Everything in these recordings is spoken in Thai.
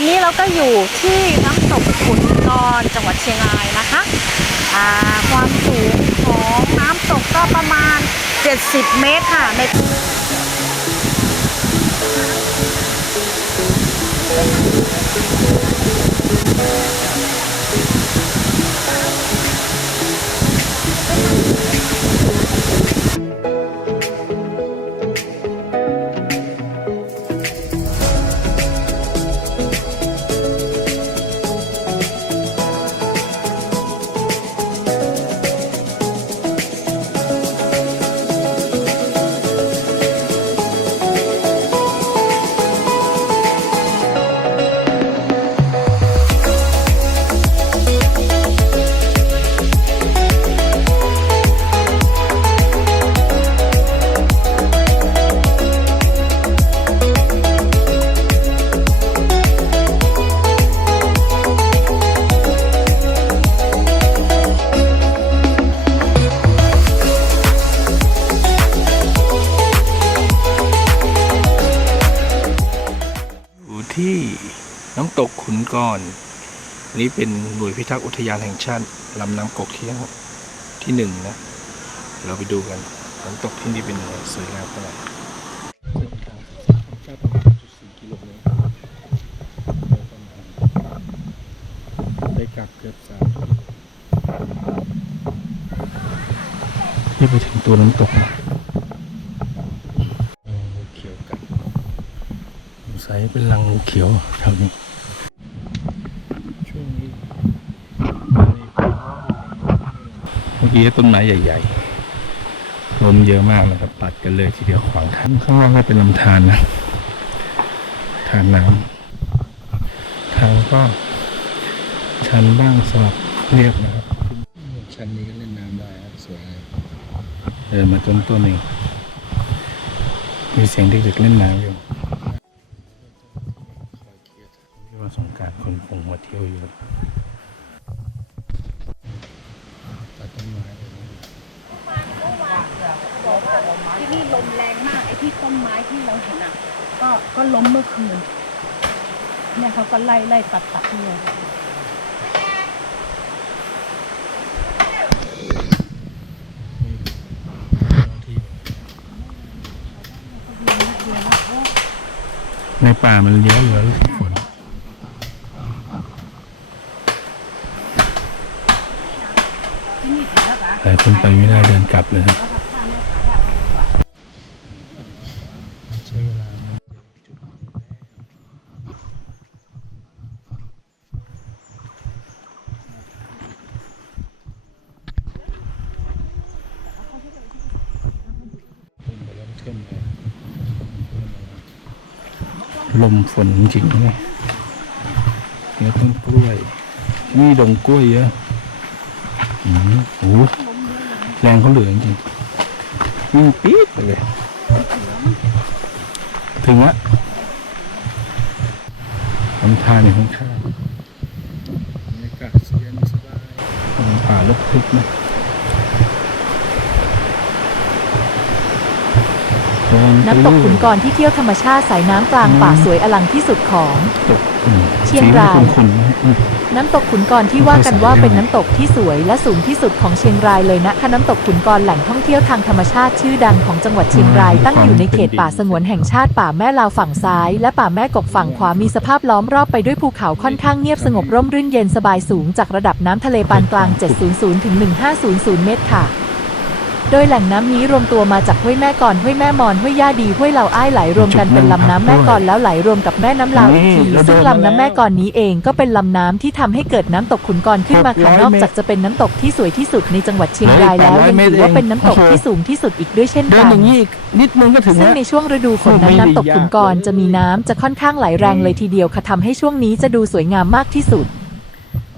อนนี้เราก็อยู่ที่น้ำตกขุนกรจังหวัดเชียงรายนะคะอ่าความสูงของน้ำตกก็ประมาณ 70 เมตรค่ะใน ตกขุนกรอันนี้เป็นหน่วยพิทักษ์อุทยานแห่งชาติลำน้ำกกเที่ยวที่หนึ่งนะ เราไปดูกันฝนตกที่นี่เป็นยังไงสวยงามขนาดไหนได้กลับเกือบสามนี่ไปถึงตัวน้ำตกนะเขียวกัดสงสัยเป็นรังงูเขียวแถวนี้ ช่วงนี้ เมื่อกี้ต้นไม้ใหญ่ๆลมเยอะมากนะครับตัดกันเลยทีเดียวขวางทางข้างล่างก็เป็นลำธารนะทานน้ำทางก็ชันบ้างสลับเรียบนะครับ ชันนี้ก็เล่นน้ำได้ครับสวยเลยเดินมาต้นต้นเองมีเสียงเด็กๆเล่นน้ำอยู่ที่ว่าสงกรารคนคงมาเที่ยวเยอะตัดต้นไม้เลยนะ ที่นี่ลมแรงมากไอ้ ที่ต้นไม้ที่เราเห็นอะ ก็ก็ล้มเมื่อคืน เนี่ยเขาก็ไล่ไล่ตัดตัดเลยในป่ามันเลี้ยวเหลือฝนหลายคนไปไม่ได้เดินกลับเลยนะใลมฝนจริงๆเลยแล้วต้นกล้วยนี่ดงกล้วยเยอะอืมโอ้โหแรงเขาเหลือจริงวิ่งปี๊ดไปเลย ถึงละลำธารในข้างๆบรรยากาศเย็นสบายป่าลกทึกนะ น้ำตกขุนกรที่เที่ยวธรรมชาติสายน้ำกลางป่าสวยอลังที่สุดของตกอืมเชียงรายสีมันขุ่นๆนะอืมน้ำตกขุนกรที่ว่ากันว่าเป็นน้ำตกที่สวยและสูงที่สุดของเชียงรายเลยนะคะน้ำตกขุนกรแหล่งท่องเที่ยวทางธรรมชาติชื่อดังของจังหวัดเชียงรายตั้งอยู่ในเขตป่าสงวนแห่งชาติป่าแม่ลาวฝั่งซ้าย และป่าแม่กกฝั่งขวามีสภาพล้อมรอบไปด้วยภูเขาค่อนข้างเงียบสงบร่มรื่นเย็นสบายสูงจากระดับน้ำทะเลปานกลาง 700 ถึง 1500 เมตรค่ะ โดยแหล่งน้ำนี้รวมตัวมาจากห้วยแม่กอนห้วยแม่มอนห้วยย่าดีห้วยเหล่าอ้ายไหลรวมกันเป็นลำน้ำแม่กอนแล้วไหลรวมกับแม่น้ำลาวอีกทีซึ่งลำน้ำแม่กอนนี้เองก็เป็นลำน้ำที่ทำให้เกิดน้ำตกขุนกรขึ้นมาค่ะนอกจากจะเป็นน้ำตกที่สวยที่สุดในจังหวัดเชียงรายแล้วยังถือว่าเป็นน้ำตกที่สูงที่สุดอีกด้วยเช่นเดินกันอย่างนี้อีกนิดนึงก็ถึงซึ่งแล้วในช่วงฤดูฝนนั้นน้ำตกขุนกรจะมีน้ำจะค่อนข้างไหลแรงเลยทีเดียวค่ะทำให้ช่วงนี้จะดูสวยงามมากที่สุด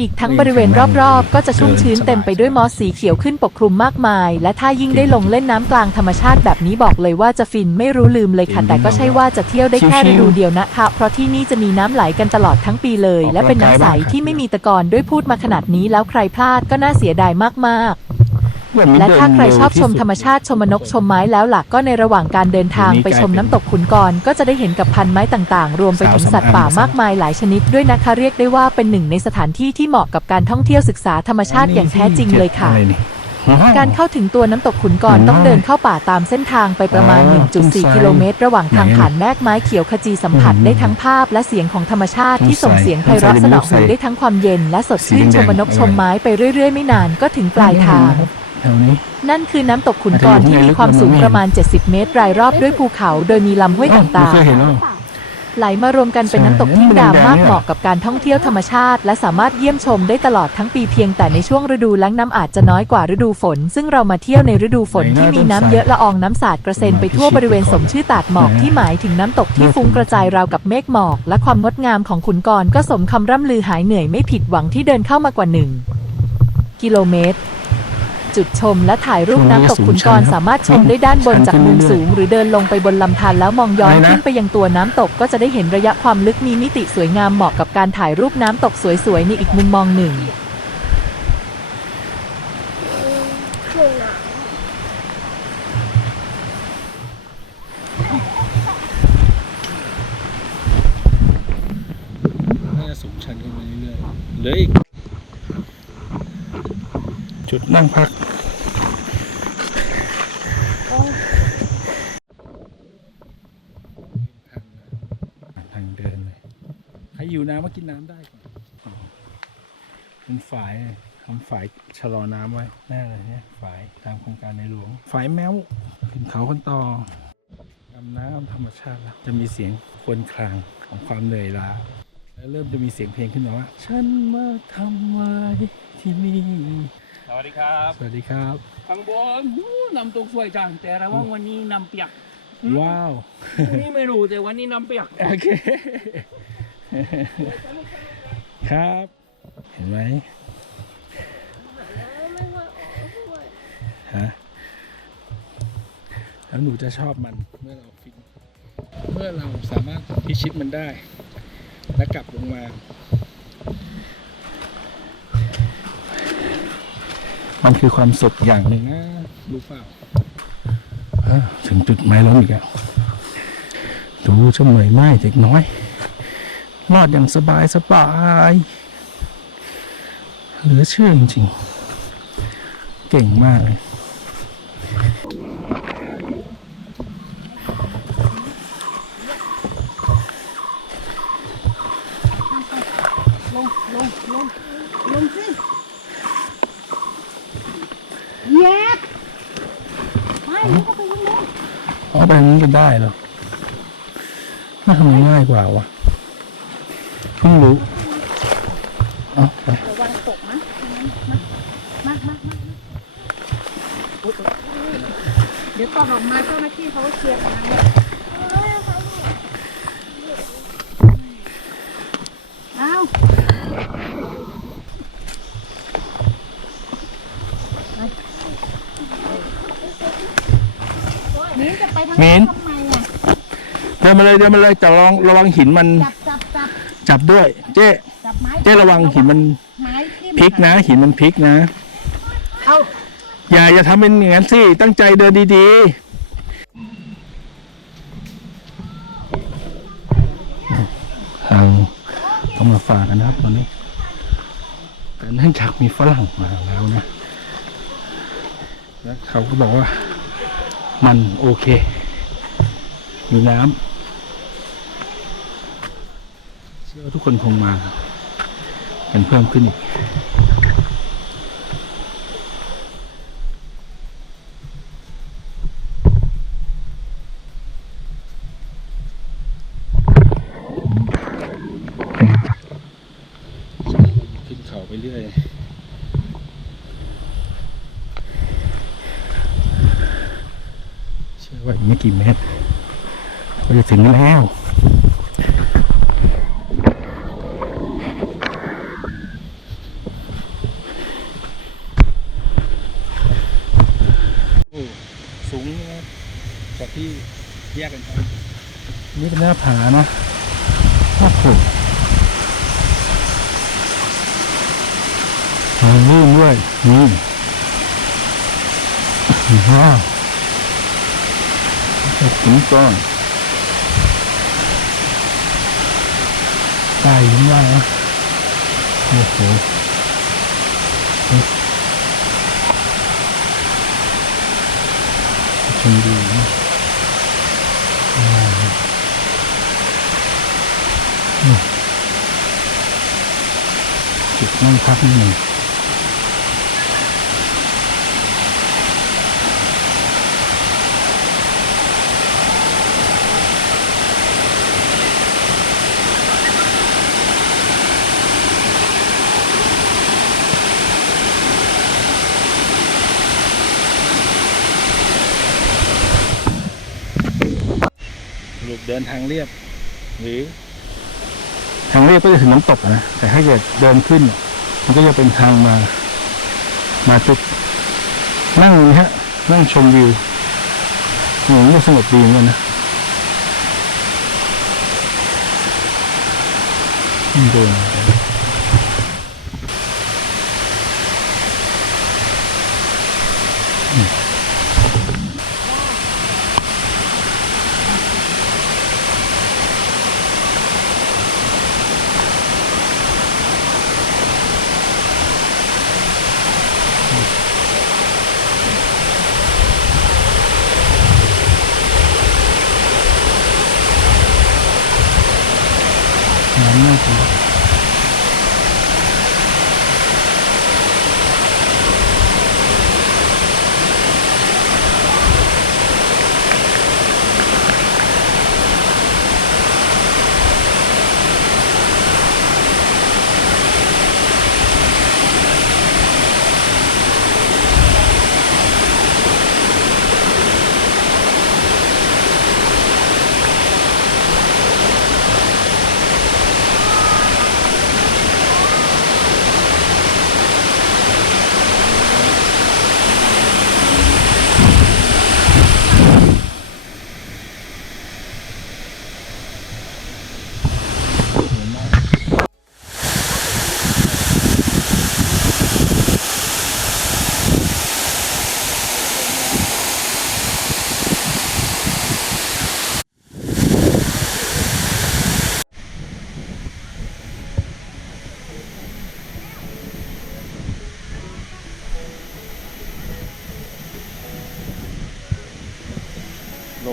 อีกทั้งบริเวณรอบๆ ก็จะชุ่มชื้นเต็มไปด้วยมอสสีเขียวขึ้นปกคลุมมากมาย และถ้ายิ่งได้ลงเล่นน้ำกลางธรรมชาติแบบนี้บอกเลยว่าจะฟินไม่รู้ลืมเลยค่ะ แต่ก็ใช่ว่าจะเที่ยวได้แค่ฤดูเดียวนะคะ เพราะที่นี่จะมีน้ำไหลกันตลอดทั้งปีเลย และเป็นน้ำใสที่ไม่มีตะกอนด้วยพูดมาขนาดนี้แล้วใครพลาดก็น่าเสียดายมากๆ แบบนี้และถ้าใครเดินชอบชมเวที่สุดธรรมชาติชมนกชมไม้แล้วหลักก็ในระหว่างการเดินทางเดี๋ยวนี้ไปชมกลายเป็นน้ำตกขุนกรก็จะได้เห็นกับพันไม้ต่างๆ รวมไปถึงสาวสำอางสัตว์ป่ามากมายหลายชนิดด้วยนะคะเรียกได้ว่าเป็นหนึ่งในสถานที่ที่เหมาะกับการท่องเที่ยวศึกษาธรรมชาติอย่างแท้จริงเลยค่ะอไรนี่ว้าวการเข้าถึงตัวน้ำตกขุนกรอ๋อต้องเดินเข้าป่าตามเส้นทางไปประมาณอ๋อต้นไทร1.4 กิโลเมตร ระหว่างทางไหนอะผ่านแมกไม้เขียวขจีสัมผัสอืมได้ทั้งภาพและเสียงของธรรมชาติต้นที่ส่งไทรเสียงไพเราะต้นไทรสนอไทรหูได้ทั้งความเย็นและสดชื่นสีแดงๆชมนกชมไม้ไปเรื่อยๆ ไม่นานก็ถึงปลายทาง แถวนี้ นั่นคือน้ำตกขุนกรอาจจะอยู่ที่มีความสูงประมาณ 70 เมตร รายรอบด้วยภูเขา โดยมีลำห้วยอ้าวต่างไม่เคยเห็นหรอๆไหลมารวมกันเป็นใช่น้ำตกที่มันงามแดงๆมากเนี่ยเหมาะกับการท่องเที่ยวธรรมชาติ และสามารถเยี่ยมชมได้ตลอดทั้งปีเพียงแต่ในช่วงฤดูแล้งน้ำอาจจะน้อยกว่าฤดูฝน ซึ่งเรามาเที่ยวในฤดูฝนที่มีน้ำเยอะละอองน้ำสาดกระเซ็นไปทั่วบริเวณสมชื่อตาดหมอกที่หมายถึงน้ำตกที่ฟุ้งกระจายราวกับเมฆหมอก และความงดงามของขุนกรก็สมคำร่ำลือหายเหนื่อยไม่ผิดหวังที่เดินเข้ามากว่าหนึ่งกิโลเมตร จุดชมและถ่ายรูปน้ำตกขุนกรสามารถชมได้ด้านบนจากมุมสูง หรือเดินลงไปบนลำธารแล้วมองย้อนอะไรนะขึ้นไปยังตัวน้ำตกก็จะได้เห็นระยะความลึกมีมิติสวยงามเหมาะกับการถ่ายรูปน้ำตกสวยๆในอีกมุมมองหนึ่งน่าจะสูงชันขึ้นไปเรื่อยๆเหลยอีกจุดนั่งพัก ทางเดินเลย ใครอยู่น้ำมา กินน้ำได้ก่อนอ๋อเป็นฝายทำฝายชะลอน้ำไว้แน่เลยเนี่ยฝายตามโครงการในหลวง ฝายแมวขึ้นเขาคนต่อดำน้ำธรรมชาติแล้วจะมีเสียงครวรครางของความเหนื่อยล้าแล้วเริ่มจะมีเสียงเพลงขึ้นมาว่าฉันมาทำไมที่นี่สวัสดีครับ สวัสดีครับข้างบนนู้นน้ำตกสวยจังแต่ระวังวันนี้น้ำเปียก ว้าววันนี้ไม่รู้แต่วันนี้น้ำเปียก โอเค ครับ เห็นไหมฮะแล้วหนูจะชอบมันเมื่อเราฟินเมื่อเราสามารถพิชิตมันได้ และกลับลงมา มันคือความสุขอย่างหนึ่งนะรู้เปล่าถึงจุดไม้ล้มอีกแล้วดูจะเหมยไหมเด็กน้อย รอดอย่างสบายสบายเหลือเชื่อจริงๆ เก่งมากเลยเอาไปนั้นก็ได้เหรอน่าทำง่ายกว่าวะ เพิ่งรู้เอาไประเดี๋ยวตอนออกมาเจ้าหน้าที่เขาก็เคลียร์กันนะอ้าวมิ้นจะไปทางมินทำไมอะ เดินมาเลยเดินมาเลยแต่ระวังระวังหินมัน จับ จับจับจับด้วย เจ๊จับไม้เจ๊ระวังหินมันไม้ทิ่มพลิกนะ หินมันพลิกนะ เอาอย่าอย่าทำเป็นอย่างนั้นสิ ตั้งใจเดินดีๆทางต้องมาฝากกันนะครับตอนนี้ แต่เนื่องจากมีฝรั่งมาแล้วนะ แล้วเขาก็บอกว่ามันโอเค มีน้ำเชื่อว่าทุกคนคงมากันเพิ่มขึ้นอีกขึ้นเขาไปเรื่อยเชื่อว่าอีกไม่กี่เมตรก็จะถึงแล้ว สูงจากที่แยกกันไปนี่เป็นหน้าผานะโอ้โหทางลื่นด้วยนี่ว้าวขุนก้อนต้ยังไงนะโอ้โห คนดีจุดนั่งพักนิดหนึ่ง เดินทางเรียบ หรือ ทางเรียบก็จะถึงน้ำตกนะแต่ถ้าเกิดเดินขึ้น มันก็จะเป็นทางมา มาจุด นั่งนี่ฮะ นั่งชมวิวหนูก็สงบดีเหมือนกันนะดูนอื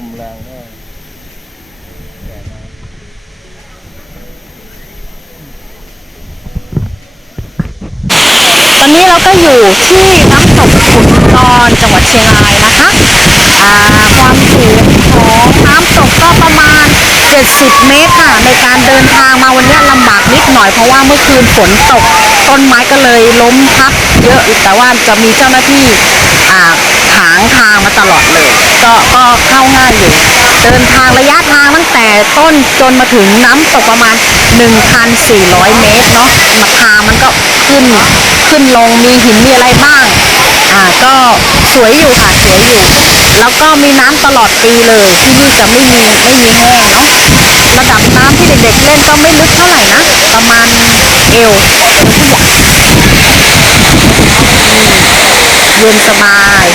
มแรงมากแก่มาตอนนี้เราก็อยู่ที่น้ำตกขุนกรจังหวัดเชียงรายนะคะอ่าความสูงของน้ำตกก็ประมาณ 70 เมตรค่ะ ในการเดินทางมาวันนี้ลำบากนิดหน่อยเพราะว่าเมื่อคืนฝนตก ต้นไม้ก็เลยล้มพับเยอะแต่ว่าจะมีเจ้าหน้าที่อ่า ถางทางมาตลอดเลย ก็ก็เข้าง่ายอยู่ เดินทางระยะทางตั้งแต่ต้นจนมาถึงน้ำตกประมาณ 1,400 เมตรเนาะมาทางมันก็ขึ้นขึ้นลงมีหินมีอะไรบ้าง อ่าก็สวยอยู่ค่ะสวยอยู่ แล้วก็มีน้ำตลอดปีเลย ที่นี่จะไม่มีไม่มีแห้งเนาะระดับน้ำที่เด็กๆเล่นก็ไม่ลึกเท่าไหร่นะ ประมาณเอวเอวผู้ใหญ่เย็นสบาย